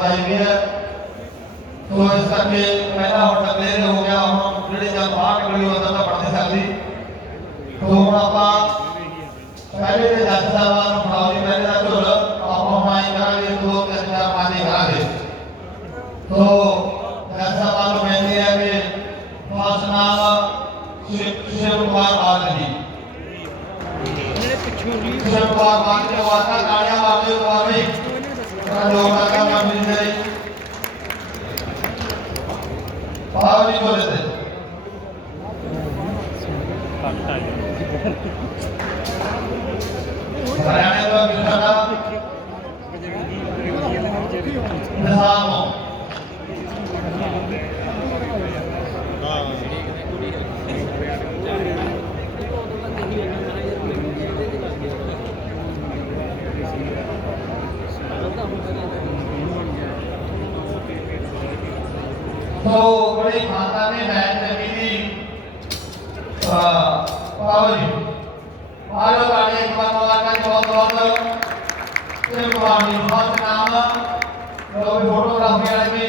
ਆਈ ਹੋਈ ਹੈ ਤੋ ਇਸ ਕਰਕੇ ਪਹਿਲਾਂ ਹੁਣ ਤੱਕ ਇਹ ਹੋ ਗਿਆ ਹੁਣ ਜਿਹੜੇ ਜਦ ਬਾਹਰ ਨਿਕਲੀ ਉਦੋਂ ਤਾਂ ਪੜ ਨਹੀਂ ਸਕਦੀ। ਤੋ ਹੁਣ ਆਪਾਂ ਪਹਿਲੇ ਦੇ ਜੱਜ ਸਾਹਿਬਾਨ ਨੂੰ ਫੜਾਉਣੀ ਪਹਿਲੇ ਦਾ ਢੋਲ ਆਪਾਂ ਆਈ ਕਰਾਂਗੇ ਦੋ ਤਿੰਨ ਚਾਰ ਪੰਜ ਕਰਾਂਗੇ। ਤੋ ਜੱਜ ਸਾਹਿਬਾਨ ਨੂੰ ਬੇਨਤੀ ਹੈ ਕਿ ਫਾਸ ਨਾਮ ਸ਼ਿਵ ਕੁਮਾਰ ਬਾਗ ਜੀ। ਸ਼ਿਵ ਦੇ ਵਾਸਤਾ ਗਾੜੀਆਂ ਮਾਰਦੇ ਕੁਮਾਰ ਮਿਲਦੇ ਨੇ ਪਾਵ ਜੀ ਬੋਲੇ ਤੇ পাওনি করেছে ধারণা বিষয়টা तो बड़ी माता ने बहन लगी थी पावली आलो गाड़ी एक बार बार का बहुत बहुत सिर्फ पावली बहुत नाम तो भी फोटोग्राफी वाले भी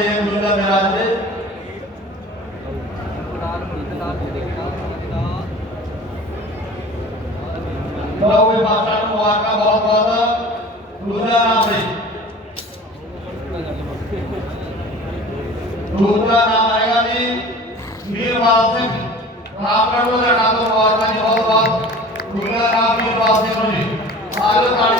আছে দুটা মেলা আছে బాబు మాట్లాడడం వాక బాబా రుద్రానామే రుద్రానామ కానీ మీరు వాసే రామగఢ్ లో నాతో వాసని బాబా రుద్రానామ మీరు వాసే ఆలో కాడి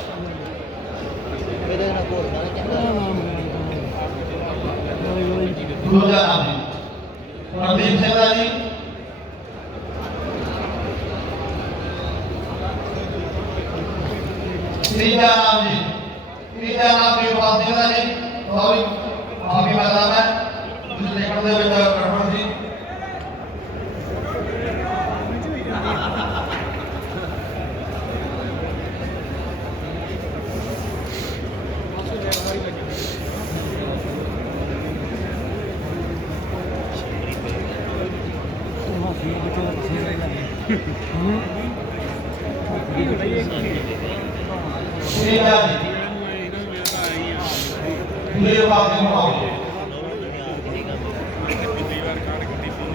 রোজা রাখেন প্রবীণ খেলারি ক্রীড়া আমি ক্রীড়া আমি বাদ দিলাম আমি আমি বাদ দিলাম ਨੇ ਹੂੰ ਤੀਜਾ ਜੀ ਵੀਰਪਾਲ ਸਿੰਘ ਹੋਵੇ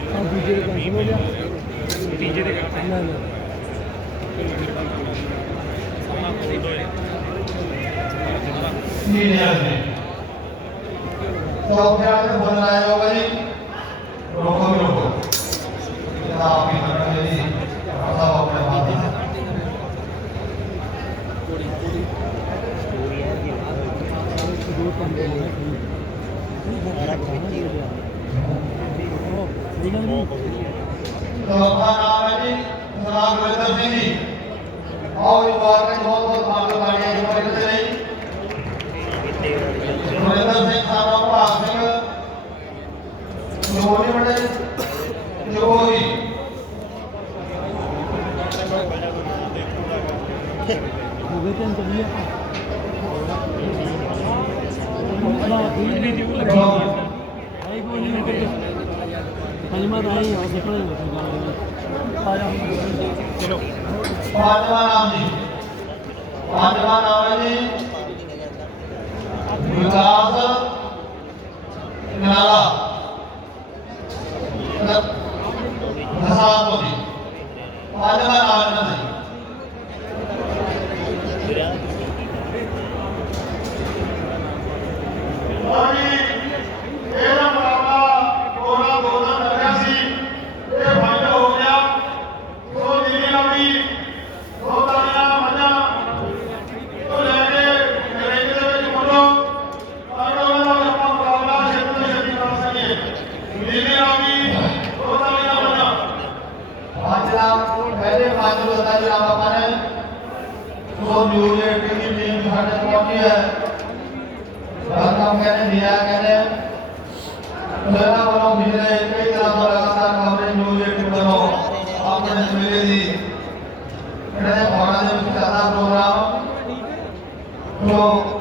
ਆ ਦੂਜੇ ਦੇ ਕੰਮ ਹੋ ਗਿਆ ਤੀਜੇ ਦੇ ਕੰਮ ਨਾ ਨਾ ਤੀਜਾ ਜੀ ਚੌਥੇ ਵਾਲੇ ਨੂੰ ਬੋਲਣਾ ਆਇਆ ਹੋਗਾ ਜੀ ਰੋਕੋ ਵੀ ਰੋਕੋ ਇਹਦਾ ਆਪ ਹੀ ਕਰਨਾ ਜੀ ਰਸਾ ਆਪਣੇ ਬਾਤ ਹੈ ਦੋ ਕੰਮ ਹੋ ਗਏ ਚੌਥਾ ਨਾਮ ਹੈ ਜੀ ਸਰਦਾਰ ਗੁਰਿੰਦਰ ਸਿੰਘ ਜੀ ਆਓ ਇਹ ਬਾਤ ਵਿੱਚ ਬਹੁਤ ਬਹੁਤ ਮਾਨ ਲਗਾਣੀਆਂ ਜੀ ਮਰੇ ਦੇ ਲਈ ਗੁਰਿੰਦਰ ਸਿੰਘ ਸਾਰਾ ਭਰਾ ਸਿੰਘ ਜੋੜੀ ਬੜੇ ਜੋੜੀ ਹੋ ਗਏ ਚੱਲੀਏ ਨਾ ਵੀ ਵੀ ਲੱਗੀ ਪੰਜਵਾਂ ਤਾਂ ਆਈ ਆ ਸਿੱਖਣਾ ਆ ਜਾ। ਚਲੋ। ਪੰਜਵਾਂ ਨਾਮ ਜੀ। ਪੰਜਵਾਂ ਨਾਮ ਹੈ ਜੀ। ਵਿਕਾਸ ਨਾਲਾ। ਨਸਾਬ ਜੀ। ਪੰਜਵਾਂ ਨਾਮ ਇਹਨਾਂ ਦਾ ਜੀ। ਸਾਡੇ ਕੋਲ ਪਹੁੰਚੀ ਹੈ ਕੰਮ ਕਹਿੰਦੇ ਦਿਆ ਕਹਿੰਦੇ ਮੇਰਾ ਵੱਲੋਂ ਮਿਲੇ ਕਈ ਤਰ੍ਹਾਂ ਦਾ ਲਗਾਤਾਰ ਕਵਰੇਜ ਨਿਊਜ਼ ਏਟੀਨ ਵੱਲੋਂ ਆਪਣੇ ਸਵੇਰੇ ਦੀ ਜਿਹੜੇ ਭਾਣਾ ਦੇ ਵਿੱਚ ਚੱਲਦਾ ਪ੍ਰੋਗਰਾਮ ਜੋ